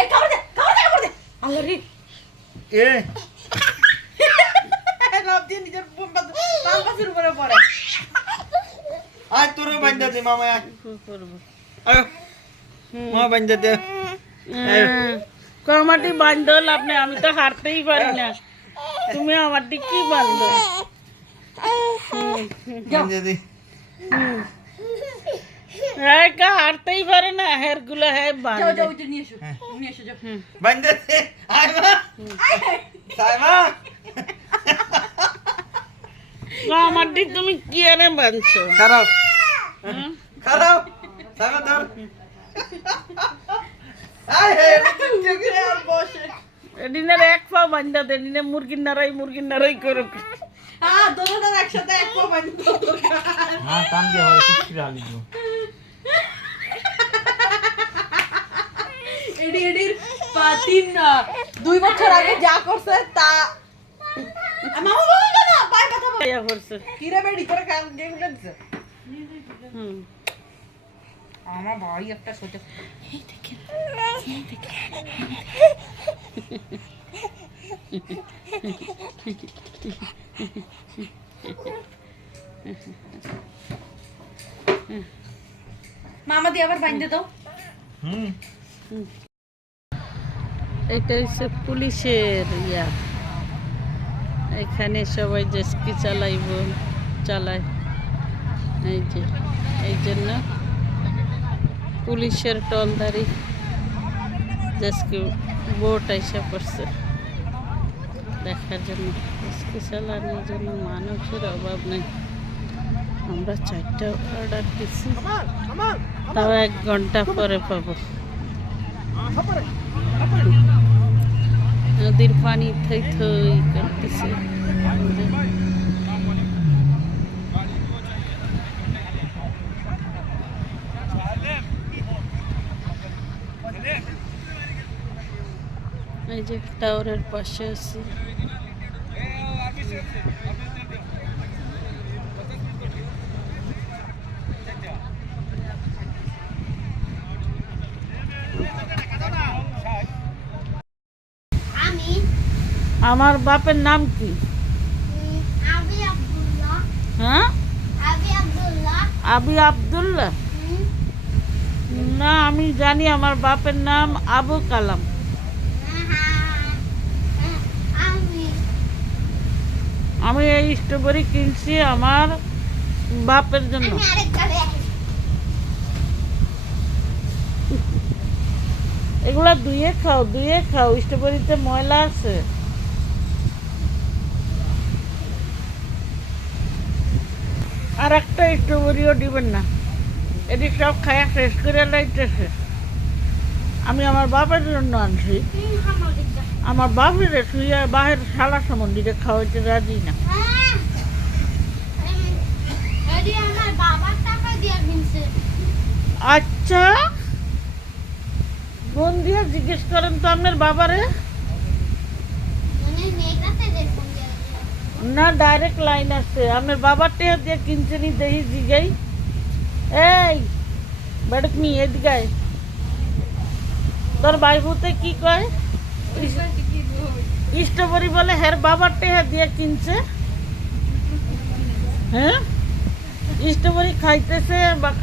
এই খাবার দে আল্লাহ রে এ লাভ দিয়ে নিজের পাম্পাসের উপরে পড়ে আয় তোরে বান্ধা দে মামা আয় করব আয় মামা বান্ধা দে কমাটি বান্ধো লাভ নেই, আমি তো হারতেই পারি না, তুমি আমারটি কি বান্ধো? বান্ধা দে হ্যাঁ কা হারতেই পারে না, হের গুলো হ্যাঁ যাও বান্ধে। যাও ওইটা নিয়ে এসো যাও বান্ধা দে আয় মা আয় মা আমারটি তুমি কি আনে বাঁধছো? খারাপ হুম? খারাপ সাইমা ধর আয় হে আর বসে এদিনের এক পা বান্ধা দে, দিনে মুরগির নাড়াই করুক। দোনোটার একসাথে এক পা বাঁধতে দরকার হ্যাঁ টান দিয়ে হবে ঠিক রালি দিও এডির 2 বছর আগে যা করছে তা মামা বলবে না পায়ে ব্যথা পাবে ইয়া করছে। কি রে বেডি করে কান দিয়ে উঠেছে হুম। আমার ভাই একটা সোজা মামা দিয়ে আবার বাইন্ধে দাও হুম এটা হচ্ছে পুলিশের ইয়া, এখানে সবাই জেসকি চালায় এই জন্য পুলিশের টলদারি জেসকি বোট এসে পড়ছে দেখার জন্য, জেসকি চালানোর জন্য মানুষের অভাব নেই। আমরা 4টা অর্ডার দিচ্ছি, তাও 1 ঘন্টা পরে পাবো। নদীর পানি থই করতেছে। এই যে টাওয়ারের পাশে আছি। আমার বাপের নাম কি? হ্যাঁ আবি আব্দুল্লাহ। না আমি জানি আমার বাপের নাম আবু কালাম। আমি এই স্ট্রবেরি কিনছি আমার বাপের জন্য। এগুলা ধুয়ে খাও, স্ট্রবেরিতে ময়লা আছে। আর একটা স্ট্রবেরিও দিবেন না, এটি সব খায়া শেষ করে লাইতেছে। আমি আমার বাপের জন্য আনছি, আমার বাপের শুয়ে বাহের শালা সম্বন্ধীরে খাওয়াইতে রাজি না। আচ্ছা ফোন দিয়ে জিজ্ঞেস করেন তো আপনার বাবারে। না ডাইরেক্ট লাইন আছে, আপনার বাবার টেহা দিয়ে কিনছেনি দেহি জিগাই। এই বেড়কনি এদিকে আয়। তোর বাইবুতে কি কয়? স্ট্রবেরি বলে হের বাবার টেহা দিয়ে কিনছে। হ্যাঁ স্ট্রবেরি খাইতেছে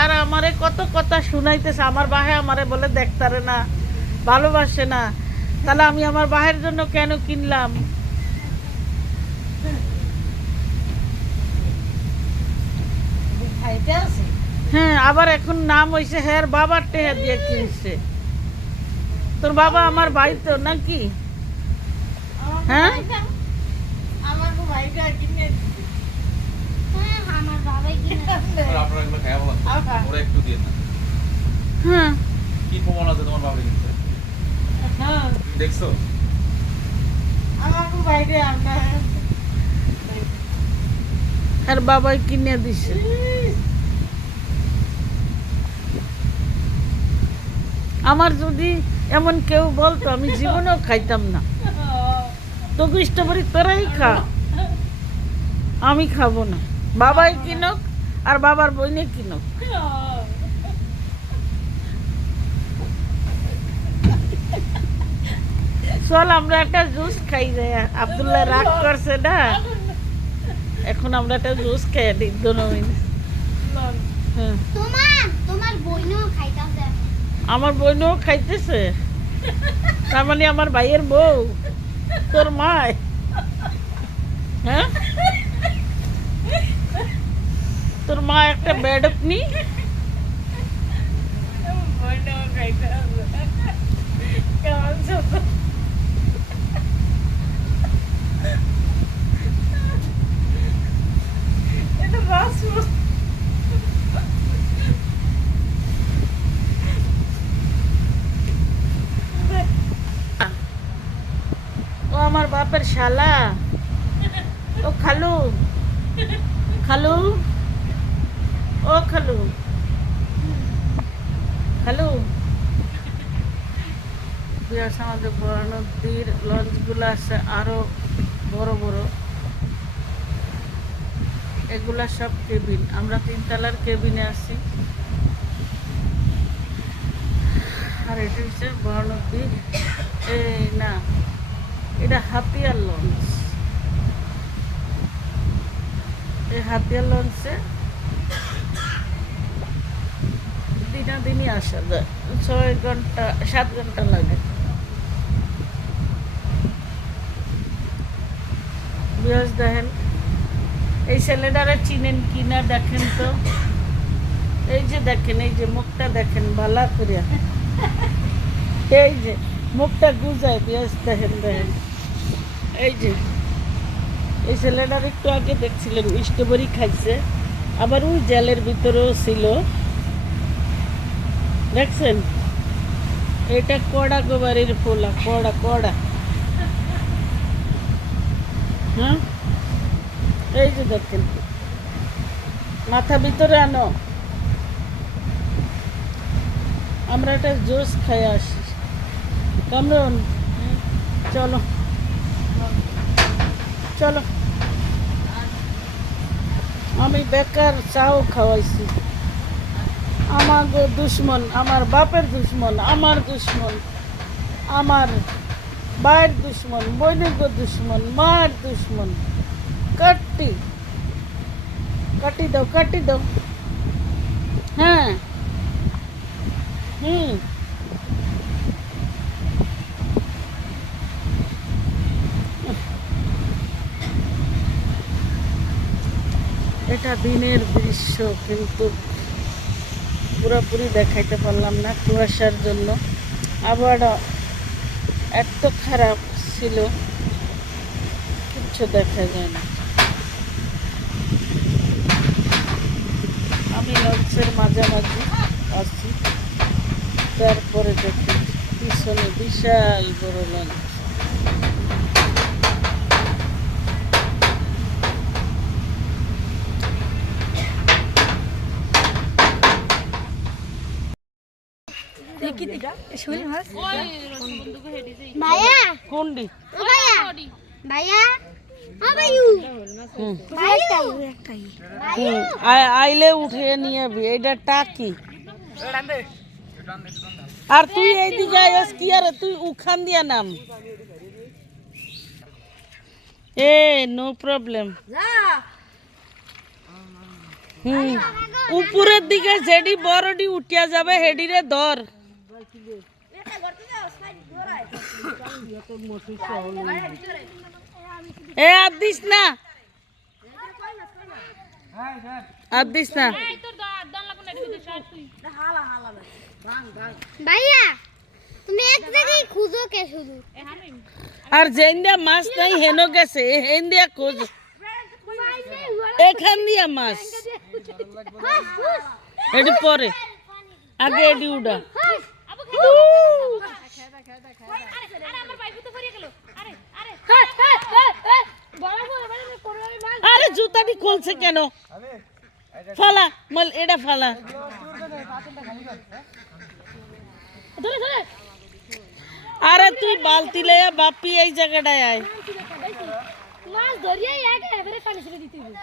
আর আমারে কত কথা শুনাইতেছে। আমার বাহে আমারে বলে দেখতারে না, ভালোবাসে না, তাহলে আমি আমার বাহের জন্য কেন কিনলাম? হ্যাঁ আবার এখন নাম হয়েছে হের বাবার টেহা দিয়ে কিনছে। তোর বাবা আমার ভাই তো নাকি? হ্যাঁ হ্যাঁ কি প্রমাণ আছে তোমার বাবার কাছে? দেখছো আর বাবাই কিনে দিছে। আমার যদি এমন কেউ বলতো আমি জীবনেও খাইতাম না। তোকে স্ট্রবেরি তোরাই খা, আমি খাবো না। বাবাই কিনুক আর বাবার বইনে কিনুক। চল আমরা একটা জুস খাই যাই, আব্দুল্লাহ রাগ করছে না, এখন আমরা একটা জুস খাই দিই দুজনে। হ্যাঁ তোমার বইনও খাইতাছে। আমার বোনও খাইতেছে, তার মানে আমার ভাইয়ের বউ তোর মায়। হ্যাঁ তোর মা একটা বেডকনি। ও আমার বাপের শালা, ও খালু, খালু, ও খালু, খালু। আমাদের বড় নদীর লঞ্চগুলো আছে আরো বড় বড়, এগুলা সব কেবিন, আমরা 3 তলার কেবিনে আছি। আর এটা হচ্ছে বড় নদী, এই না এটা হাতিয়ার লঞ্চ। এই হাতিয়ার লঞ্চে দিনই আসা যায়, 6 ঘন্টা 7 ঘন্টা লাগে। বিয়াস দেখেন, এই ছেলেটারে চিনেন কিনা দেখেন তো, এই যে দেখেন, এই যে মুখটা দেখেন ভালো করিয়া, এই যে মুখটা গুজায় বিয়াস দেখেন, দেখেন এই যে এই ছেলেটার একটু আগে দেখছিলেন স্ট্রবেরি খাইছে, আবার ওই জেলের ভিতরেও ছিল দেখছেন। এটা কড়া গোবারের ফোলা, কড়া কড়া। হ্যাঁ এই যে দেখেন, মাথা ভিতরে আনো, আমরা একটা জুস খাই আসি। কামরুন চলো চলো, আমি বেকার চাও খাওয়াইছি। আমার দুশ্মন, আমার বাপের দুশ্মন, আমার দুশ্মন, আমার ভাইয়ের দুশ্মন, বোনের দুশ্মন, মার দুশ্মন। কাটি কাটি দাও, কাটি দাও। হ্যাঁ এটা দিনের দৃশ্য, কিন্তু পুরোপুরি দেখাইতে পারলাম না কুয়াশার জন্য। আবার এত খারাপ ছিল, কিচ্ছু দেখা যায় না। আমি লঞ্চের মাঝামাঝি আছি, তারপরে দেখি পিছনে বিশাল বড় লঞ্চ। ভাইয়া কোনটি? ও ভাইয়া ভাইয়া ও ভাইউ ভাইয়া আইলে উঠিয়ে নিয়ে যাবি, এইটা টাকি। আর তুই এইদিকে আইস কি, আর তুই উখান দিয়া নাম। এ নো প্রবলেম। উপরের দিকে যেডি বড়ডি উঠিয়া যাবে হেডিরে ধর। এ আর দিস না, আর দিস না। ভাইয়া তুমি এক জায়গায় খুঁজো কে শুধু, আর যেইন্দা মাছ নাই হেনো গেছে, হেন্দিয়া খোঁজ, এখান দিয়া মাছ এটি পরে, আগে এটি উড়া। আরে জুতাটি খুলছে কেন? ফালা মাল, এটা ফালা। আরে তুই বালতি লইয়া বাপি এই জায়গাটায় আয়। মাছ ধরিয়া আগে এবারে পানি ছেড়ে দিতে হবে।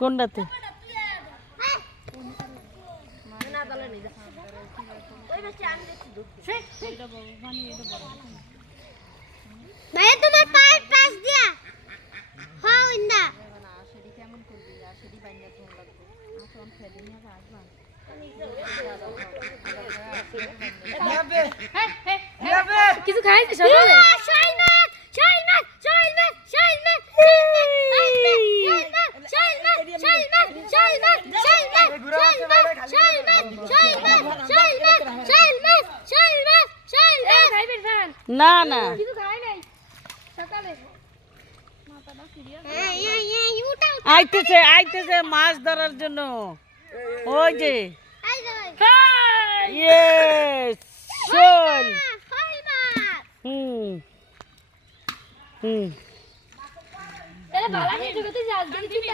কোনটাতে? ভাইয়া তোমার পায়ের পাশ দিয়া হ্যাঁ ইন্দা কিছু খাইছিস শাইল মাছ শাইল মাছ শাইল মাছ শাইল মাছ শাইল মাছ শাইল মাছ শাইল মাছ শাইল মাছ শাইল মাছ শাইল মাছ শাইল মাছ শাইল মাছ শাইল মাছ শাইল মাছ খাইবেন ফ্যান না না কিছু খাই নাই সকালে মাথাটা সিরিয়াস আইতেছে আইতেছে মাছ ধরার জন্য ওই যে আই যাই ইয়েস শোল শাইল মাছ হুম হুম এরা বালা নিয়ে জগতে যাস দিবি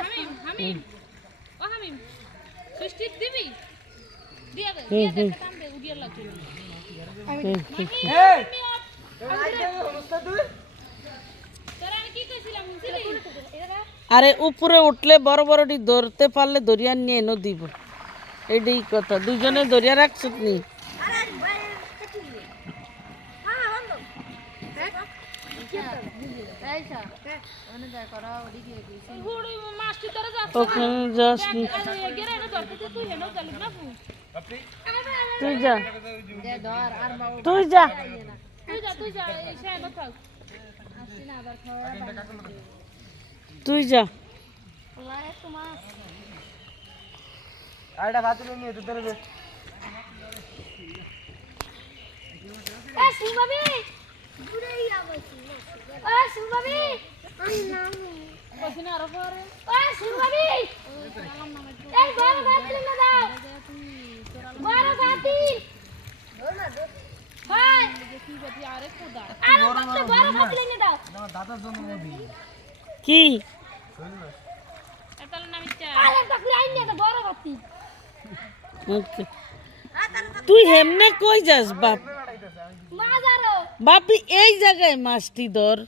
হামিম ও হামিম সৃষ্টি দিবি দিয়া দে হুম, দিয়া দে হুম। কাম দে উড়িয়ে লাগছে তোরা আমি কি কইছিলাম বুঝলি আরে উপরে উঠলে বড় বড়টি ধরতে পারলে দরিয়া নিয়ে এনে দিব এটাই কথা দুজনে দরিয়া রাখছত নি হুড়ি মাছটি তোরা যাচ্ছে ওখানে যাস নি। গেরে না ধরতে তুই হেনো চলিস না ফু তুই যা তুই যা তুই যা এই সাহেব থাক তুই যা এ সুবাবি ঘুরেই আবছি এ সুবাবি কইছিনা আরো পরে এ সুবাবি এই বড় বাতি না দাও বড় বাতি ভাই কি গতি আরে খোদা আরো কত বড় বাতি না দাও কি এতাল নামি চা আরে বাকি আইন না বড় বাতি ওকে। তুই হেমনে কই যাস বাপ মাজারো বাপি এই জায়গায় মাছটি ধর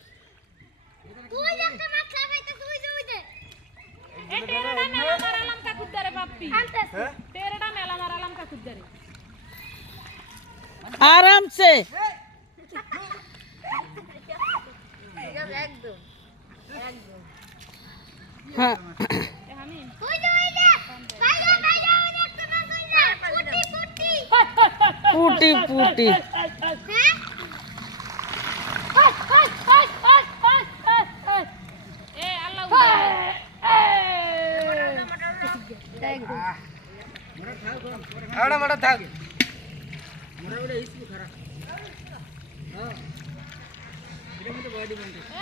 তুই একটা মাছ লাগাইতে তুই যাইতে এ টেরাডা মেলা মারালাম কা কুদ্দারে বাপ্পি আনতেছ টেরাডা মেলা মারালাম কা কুদ্দারে आराम से हाँ এ হামিম তুই যাইতে বাইরে বাইরে একটা মাছ হইনা পুটি पुटी পুটি पुटी হ্যাঁ hi hi hi hi hi hi এ আল্লাহ উড়া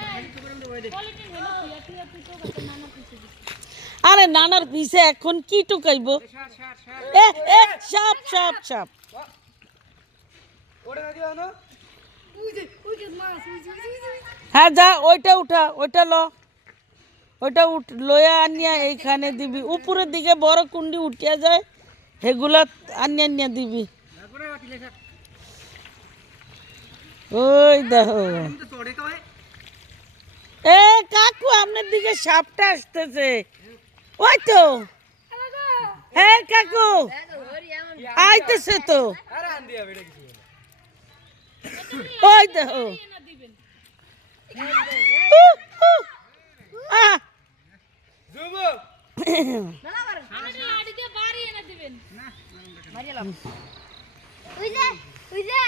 পলিটিন হেলো তুই তুই তো কত নানা কিছু আরে নানার পিছে এখন কি টুকাইব এ এ সাপ সাপ সাপ হ্যাঁ যা ওইটা উঠা ওইটা ল ওইটা লয়া আনিয়া এইখানে দিবি উপরের দিকে বড় কুন্ডি উঠিয়া যায় সেগুলা আনিয়া আনিয়া দিবি ওই দেখো এ কাকু আপনার দিকে সাপটা আসতেছে ওই তো হ্যাঁ কাকু আইতেছে তো ওই দেখো আহ আমি লাড়ি দিয়ে বাড়ি এনে দিবেন তুই যে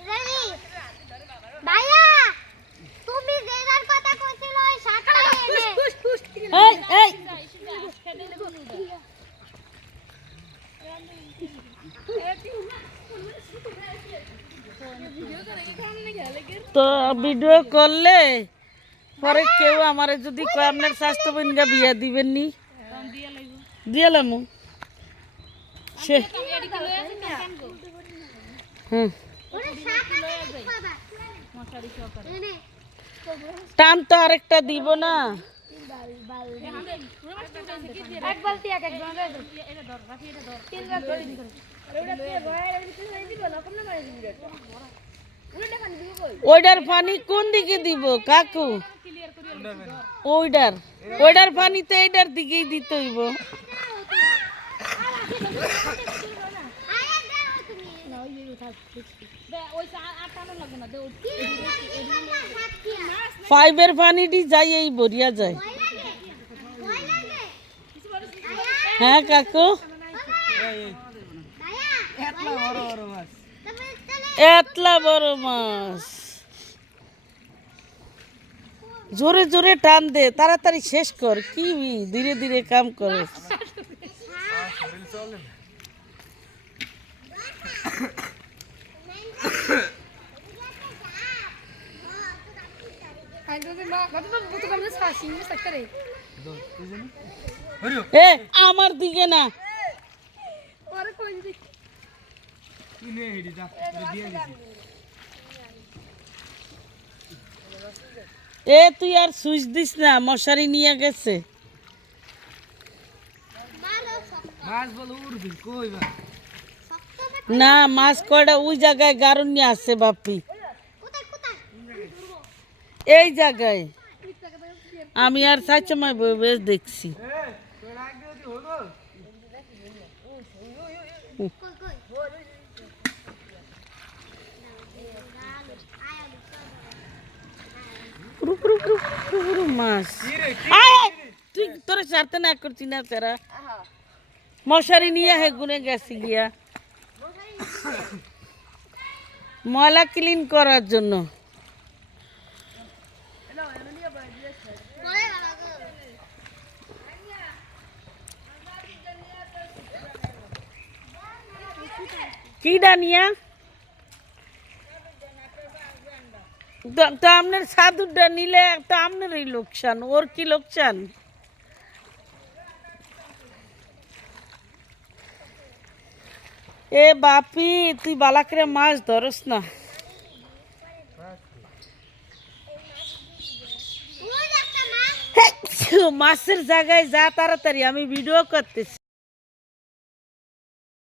জানি ভাইয়া তুমি যেটার কথা কইছিল ওই শাকটা এনে এই এই তো ভিডিও করলে পরে কেউ আমারে যদি কয় আপনার স্বাস্থ্য বোনগা বিয়া দিবেন নি দিয়ালাম সে এদিকে লয়ে আসি কেন গো হুম ওরে শাকটা বাবা মশারি সহকারে এনে টান তো আরেকটা দিব না এক বালতি এক এক জন এটা ধর রাখি এটা ধর তিন বার করে দিন ওটা দিয়ে ভয় দিতে হই দিব না কোন মারে দিবি রে উল্টা পানি দিব কই ওইটার পানি কোন দিকে দিব কাকু ওইটার ওইটার পানি তো এইটার দিকেই দিতে হইব ওই আটানো লাগবে না দে পাইপের পানিটি যাই এই বরিয়া যায়। হ্যাঁ কাকু, এতলা বড় মাছ। জোরে জোরে টান দে, তাড়াতাড়ি শেষ কর। কি ধীরে ধীরে কাম করে। এ আমার দিকে না, এ তুই আর সুইচ দিস না, মশারি নিয়ে গেছে। না মাছ কয়টা ওই জায়গায় গারুন্নি আছে বাপি, এই জায়গায় আমি আর চাইছামাই বেশ দেখছি। মাছ তুই তোরা ছাড়তে না করছি না, তারা মশারি নিয়ে হে গুনে গেছি গিয়া ময়লা ক্লিন করার জন্য। কি ডানিয়া তো আপনার সাধুটা নিলে তো আপনারই লোকসান, ওর কি লোকসান? এ বাপি তুই বালা করে মাছ ধরস না, মাছের জায়গায় যা তাড়াতাড়ি, আমি ভিডিও করতেছি।